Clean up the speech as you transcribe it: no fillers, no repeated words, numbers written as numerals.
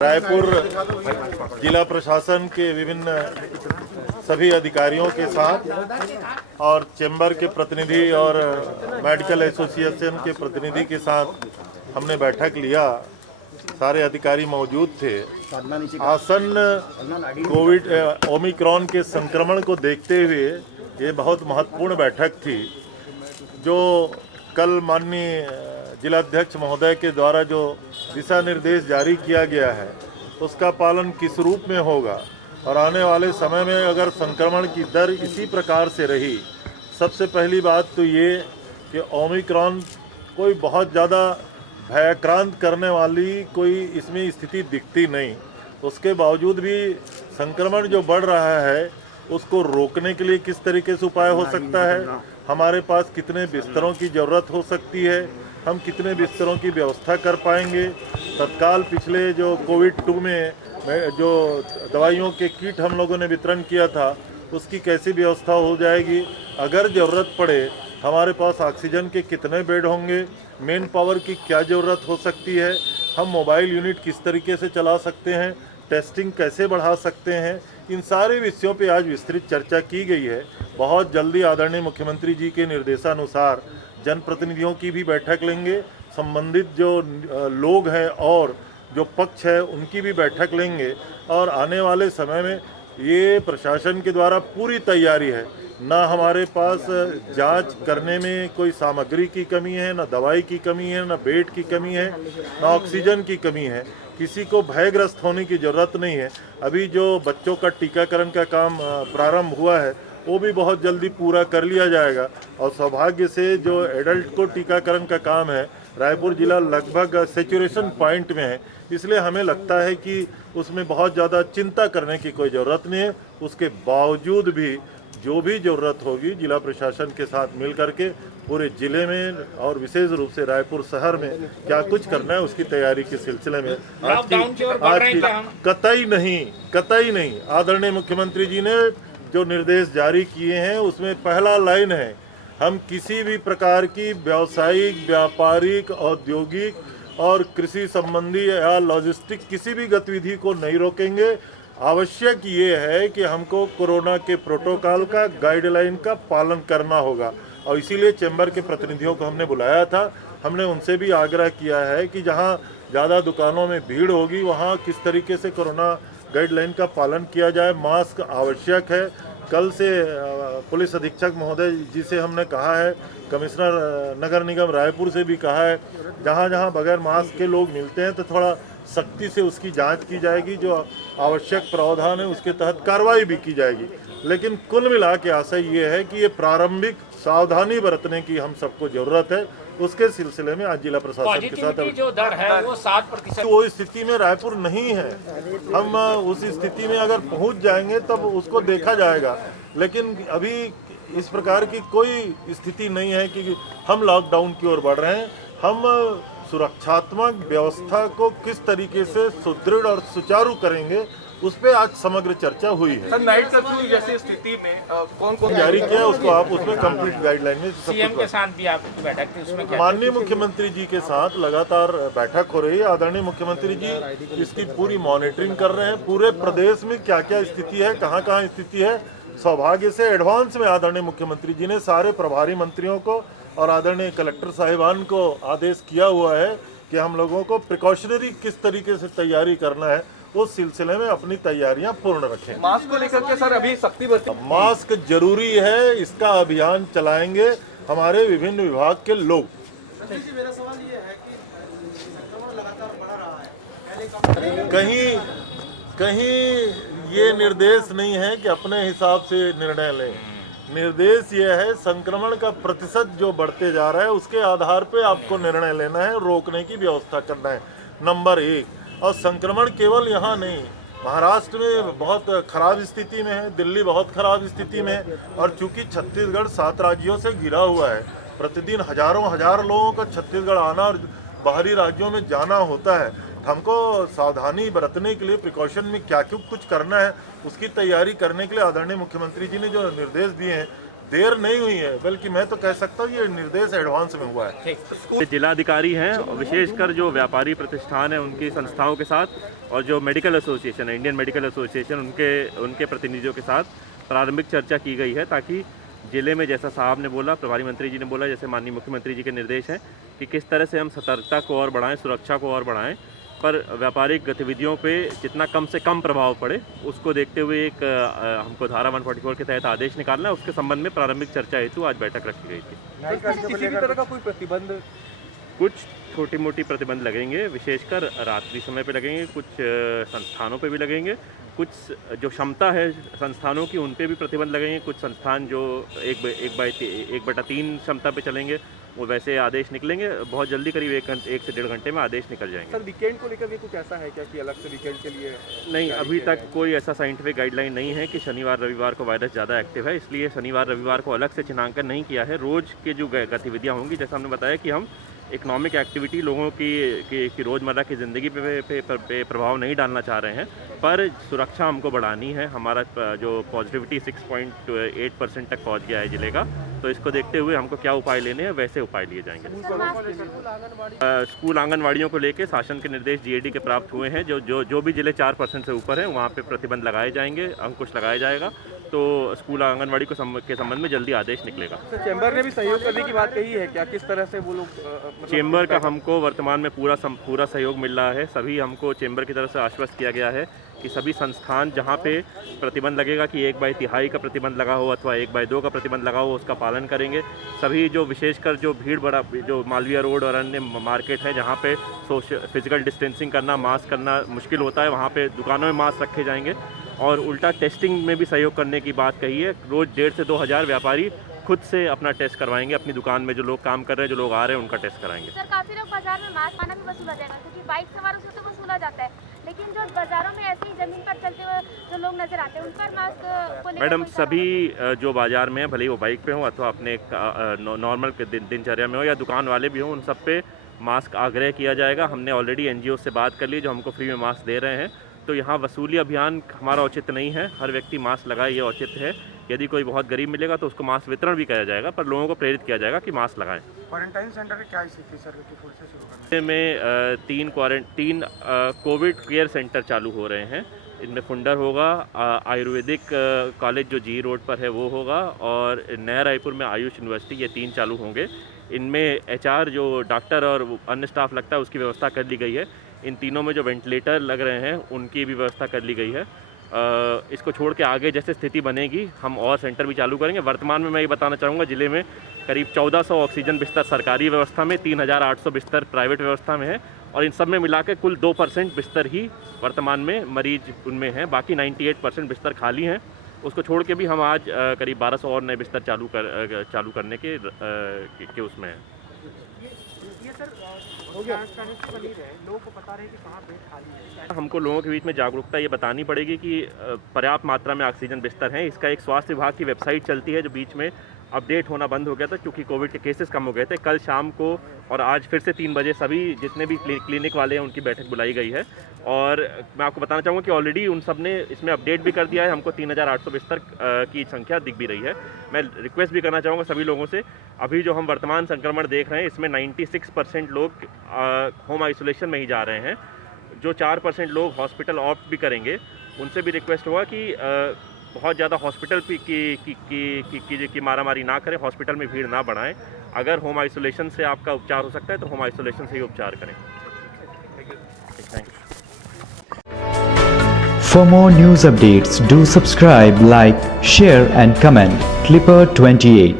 रायपुर जिला प्रशासन के विभिन्न सभी अधिकारियों के साथ और चैम्बर के प्रतिनिधि और मेडिकल एसोसिएशन के प्रतिनिधि के साथ हमने बैठक लिया। सारे अधिकारी मौजूद थे। आसन्न कोविड ओमिक्रॉन के संक्रमण को देखते हुए ये बहुत महत्वपूर्ण बैठक थी। जो कल माननीय जिलाध्यक्ष महोदय के द्वारा जो दिशा निर्देश जारी किया गया है उसका पालन किस रूप में होगा और आने वाले समय में अगर संक्रमण की दर इसी प्रकार से रही, सबसे पहली बात तो ये कि ओमिक्रॉन कोई बहुत ज़्यादा भयाक्रांत करने वाली कोई इसमें स्थिति दिखती नहीं। उसके बावजूद भी संक्रमण जो बढ़ रहा है उसको रोकने के लिए किस तरीके से उपाय हो सकता है, हमारे पास कितने बिस्तरों की ज़रूरत हो सकती है, हम कितने बिस्तरों की व्यवस्था कर पाएंगे। तत्काल पिछले जो कोविड-2 में जो दवाइयों के किट हम लोगों ने वितरण किया था उसकी कैसी व्यवस्था हो जाएगी। अगर ज़रूरत पड़े हमारे पास ऑक्सीजन के कितने बेड होंगे, मेन पावर की क्या ज़रूरत हो सकती है, हम मोबाइल यूनिट किस तरीके से चला सकते हैं, टेस्टिंग कैसे बढ़ा सकते हैं, इन सारे विषयों पे आज विस्तृत चर्चा की गई है। बहुत जल्दी आदरणीय मुख्यमंत्री जी के निर्देशानुसार जनप्रतिनिधियों की भी बैठक लेंगे, संबंधित जो लोग हैं और जो पक्ष है उनकी भी बैठक लेंगे और आने वाले समय में ये प्रशासन के द्वारा पूरी तैयारी है। ना हमारे पास जांच करने में कोई सामग्री की कमी है, ना दवाई की कमी है, ना बेड की कमी है, ना ऑक्सीजन की कमी है। किसी को भयग्रस्त होने की ज़रूरत नहीं है। अभी जो बच्चों का टीकाकरण का काम प्रारंभ हुआ है वो भी बहुत जल्दी पूरा कर लिया जाएगा और सौभाग्य से जो एडल्ट को टीकाकरण का काम है रायपुर जिला लगभग सेचुरेशन पॉइंट में है, इसलिए हमें लगता है कि उसमें बहुत ज़्यादा चिंता करने की कोई ज़रूरत नहीं है। उसके बावजूद भी जो भी ज़रूरत होगी जिला प्रशासन के साथ मिल करके पूरे ज़िले में और विशेष रूप से रायपुर शहर में क्या कुछ करना है उसकी तैयारी के सिलसिले में आज की कतई नहीं आदरणीय मुख्यमंत्री जी ने जो निर्देश जारी किए हैं उसमें पहला लाइन है, हम किसी भी प्रकार की व्यावसायिक, व्यापारिक, औद्योगिक और कृषि संबंधी या लॉजिस्टिक किसी भी गतिविधि को नहीं रोकेंगे। आवश्यक ये है कि हमको कोरोना के प्रोटोकॉल का, गाइडलाइन का पालन करना होगा और इसीलिए चैम्बर के प्रतिनिधियों को हमने बुलाया था। हमने उनसे भी आग्रह किया है कि जहाँ ज़्यादा दुकानों में भीड़ होगी वहाँ किस तरीके से कोरोना गाइडलाइन का पालन किया जाए। मास्क आवश्यक है। कल से पुलिस अधीक्षक महोदय जी से हमने कहा है, कमिश्नर नगर निगम रायपुर से भी कहा है, जहाँ जहाँ बगैर मास्क के लोग मिलते हैं तो थोड़ा सख्ती से उसकी जांच की जाएगी, जो आवश्यक प्रावधान है उसके तहत कार्रवाई भी की जाएगी। लेकिन कुल मिला के आशय ये है कि ये प्रारंभिक सावधानी बरतने की हम सबको ज़रूरत है। उसके सिलसिले में आज जिला प्रशासन के साथ जो दर है वो 7%। तो वो स्थिति में रायपुर नहीं है। हम उस स्थिति में अगर पहुंच जाएंगे तब उसको देखा जाएगा, लेकिन अभी इस प्रकार की कोई स्थिति नहीं है कि हम लॉकडाउन की ओर बढ़ रहे हैं। हम सुरक्षात्मक व्यवस्था को किस तरीके से सुदृढ़ और सुचारू करेंगे उस पे आज समग्र चर्चा हुई है। सर, नाइट कर्फ्यू जैसी स्थिति में कौन कौन जारी किया है उसको आप उसमें कंप्लीट गाइडलाइन में सीएम के साथ भी आपकी बैठक थी, उसमें क्या माननीय मुख्यमंत्री जी के साथ लगातार बैठक हो रही है। आदरणीय मुख्यमंत्री जी इसकी पूरी मॉनिटरिंग कर रहे हैं। पूरे प्रदेश में क्या क्या स्थिति है, कहाँ कहाँ स्थिति है, सौभाग्य से एडवांस में आदरणीय मुख्यमंत्री जी ने सारे प्रभारी मंत्रियों को और आदरणीय कलेक्टर साहिबान को आदेश किया हुआ है कि हम लोगों को प्रिकॉशनरी किस तरीके से तैयारी करना है उस सिलसिले में अपनी तैयारियां पूर्ण रखें। मास्क को लेकर के सर अभी सख्ती बरती। मास्क जरूरी है, इसका अभियान चलाएंगे हमारे विभिन्न विभाग के लोग। मेरा सवाल ये है कि संक्रमण लगातार बढ़ रहा है, कहीं ये निर्देश नहीं है कि अपने हिसाब से निर्णय लें। निर्देश ये है संक्रमण का प्रतिशत जो बढ़ते जा रहा है उसके आधार पे आपको निर्णय लेना है, रोकने की व्यवस्था करना है, नंबर 1। और संक्रमण केवल यहाँ नहीं, महाराष्ट्र में बहुत खराब स्थिति में है, दिल्ली बहुत खराब स्थिति में है और चूंकि छत्तीसगढ़ 7 राज्यों से घिरा हुआ है, प्रतिदिन हजार लोगों का छत्तीसगढ़ आना और बाहरी राज्यों में जाना होता है। हमको सावधानी बरतने के लिए प्रिकॉशन में क्या कुछ करना है उसकी तैयारी करने के लिए आदरणीय मुख्यमंत्री जी ने जो निर्देश दिए हैं देर नहीं हुई है, बल्कि मैं तो कह सकता हूँ ये निर्देश एडवांस में हुआ है। जिलाधिकारी हैं और विशेषकर जो व्यापारी प्रतिष्ठान है उनकी संस्थाओं के साथ और जो मेडिकल एसोसिएशन है, इंडियन मेडिकल एसोसिएशन, उनके प्रतिनिधियों के साथ प्रारंभिक चर्चा की गई है, ताकि जिले में, जैसा साहब ने बोला, प्रभारी मंत्री जी ने बोला, जैसे माननीय मुख्यमंत्री जी के निर्देश हैं कि किस तरह से हम सतर्कता को और बढ़ाएं, सुरक्षा को और बढ़ाएं, पर व्यापारिक गतिविधियों पे जितना कम से कम प्रभाव पड़े उसको देखते हुए एक हमको धारा 144 के तहत आदेश निकालना है। उसके संबंध में प्रारंभिक चर्चा हेतु आज बैठक रखी गई थी। किसी भी तरह का कोई प्रतिबंध? कुछ छोटी मोटी प्रतिबंध लगेंगे, विशेषकर रात्रि समय पे लगेंगे, कुछ संस्थानों पे भी लगेंगे, कुछ जो क्षमता है संस्थानों की उन पे भी प्रतिबंध लगेंगे, कुछ संस्थान जो 1/3 क्षमता पे चलेंगे वो वैसे आदेश निकलेंगे। बहुत जल्दी करीब 1 से 1.5 घंटे में आदेश निकल जाएंगे। सर वीकेंड को लेकर भी कुछ ऐसा है क्या कि अलग से वीकेंड के लिए? नहीं, अभी तक कोई ऐसा साइंटिफिक गाइडलाइन नहीं है कि शनिवार रविवार को वायरस ज़्यादा एक्टिव है, इसलिए शनिवार रविवार को अलग से चिन्हांकन नहीं किया है। रोज़ के जो गतिविधियाँ होंगी, जैसा हमने बताया कि हम इकोनॉमिक एक्टिविटी, लोगों की रोज़मर्रा की ज़िंदगी पे प्रभाव नहीं डालना चाह रहे हैं, पर सुरक्षा हमको बढ़ानी है। हमारा जो पॉजिटिविटी 6.8% तक पहुंच गया है जिले का, तो इसको देखते हुए हमको क्या उपाय लेने हैं वैसे उपाय लिए जाएंगे। स्कूल आंगनवाड़ियों को लेकर शासन के निर्देश जीएडी के प्राप्त हुए हैं। जो भी जिले 4% से ऊपर हैं वहाँ पे प्रतिबंध लगाए जाएंगे, अंकुश लगाया जाएगा, तो स्कूल आंगनवाड़ी के संबंध में जल्दी आदेश निकलेगा। सर चैम्बर ने भी सहयोग करने की बात कही है क्या? किस तरह से वो लोग चेंबर का हमको वर्तमान में पूरा सहयोग मिल रहा है। सभी हमको चेंबर की तरफ से आश्वस्त किया गया है कि सभी संस्थान जहां पे प्रतिबंध लगेगा कि 1/3 का प्रतिबंध लगा हो अथवा 1/2 का प्रतिबंध लगा हो, उसका पालन करेंगे। सभी जो विशेषकर जो भीड़ बड़ा जो मालवीय रोड और अन्य मार्केट है जहां पे फिजिकल डिस्टेंसिंग करना, मास्क करना मुश्किल होता है, वहां पे दुकानों में मास्क रखे जाएंगे। और उल्टा टेस्टिंग में भी सहयोग करने की बात कही है। रोज़ 1,500 से 2,000 व्यापारी खुद से अपना टेस्ट करवाएंगे, अपनी दुकान में जो लोग काम कर रहे हैं, जो लोग आ रहे हैं, उनका टेस्ट कराएंगे। सर काफ़ी लोग बाजार में मास्क आना भी वसूला जाएगा, क्योंकि बाइक सवारों से तो वसूला जाता है, लेकिन जो बाजारों में ऐसे ही जमीन पर चलते हुए जो लोग नजर आते हैं उन पर मास्क को लेकर मैडम, सभी जो बाजार में है, भले ही वो बाइक पे हो अथवा अपने नॉर्मल दिनचर्या में हो या दुकान वाले भी हों, उन सब पे मास्क आग्रह किया जाएगा। हमने ऑलरेडी एनजीओ से बात कर ली जो हमको फ्री में मास्क दे रहे हैं, तो यहाँ वसूली अभियान हमारा औचित्य नहीं है। हर व्यक्ति मास्क लगाए, ये औचित्य है। यदि कोई बहुत गरीब मिलेगा तो उसको मास्क वितरण भी किया जाएगा, पर लोगों को प्रेरित किया जाएगा कि मास्क लगाएं। क्वारंटाइन सेंटर की क्या स्थिति सर, थोड़ा सा शुरू करना में 3 कोविड केयर सेंटर चालू हो रहे हैं। इनमें फुंडर होगा, आयुर्वेदिक कॉलेज जो जी रोड पर है वो होगा, और नया रायपुर में आयुष यूनिवर्सिटी, ये 3 चालू होंगे। इनमें एचआर जो डॉक्टर और अन्य स्टाफ लगता है उसकी व्यवस्था कर ली गई है। इन तीनों में जो वेंटिलेटर लग रहे हैं उनकी भी व्यवस्था कर ली गई है। इसको छोड़ के आगे जैसे स्थिति बनेगी हम और सेंटर भी चालू करेंगे। वर्तमान में मैं ये बताना चाहूँगा, ज़िले में करीब 1400 ऑक्सीजन बिस्तर सरकारी व्यवस्था में, 3800 बिस्तर प्राइवेट व्यवस्था में है, और इन सब में मिला के कुल 2% बिस्तर ही वर्तमान में मरीज उनमें हैं। बाकी 98% बिस्तर खाली हैं। उसको छोड़ के भी हम आज करीब 1200 और नए बिस्तर चालू करने के उसमें हैं। ये सर लोगों को पता रहे कि कहाँ बेड खाली है। हमको लोगों के बीच में जागरूकता ये बतानी पड़ेगी कि पर्याप्त मात्रा में ऑक्सीजन बिस्तर हैं। इसका एक स्वास्थ्य विभाग की वेबसाइट चलती है जो बीच में अपडेट होना बंद हो गया था क्योंकि कोविड के केसेस कम हो गए थे। कल शाम को और आज फिर से 3 बजे सभी जितने भी क्लिनिक वाले हैं उनकी बैठक बुलाई गई है, और मैं आपको बताना चाहूँगा कि ऑलरेडी उन सब ने इसमें अपडेट भी कर दिया है। हमको 3800 बिस्तर की संख्या दिख भी रही है। मैं रिक्वेस्ट भी करना चाहूँगा सभी लोगों से, अभी जो हम वर्तमान संक्रमण देख रहे हैं इसमें 96% लोग होम आइसोलेशन में ही जा रहे हैं। जो 4% लोग हॉस्पिटल ऑप्ट भी करेंगे उनसे भी रिक्वेस्ट होगा कि बहुत ज़्यादा हॉस्पिटल की मारामारी ना करें, हॉस्पिटल में भीड़ ना बढ़ाएं। अगर होम आइसोलेशन से आपका उपचार हो सकता है तो होम आइसोलेशन से ही उपचार करें। Thank you. For more news updates, do subscribe, like, share and comment. Clipper 28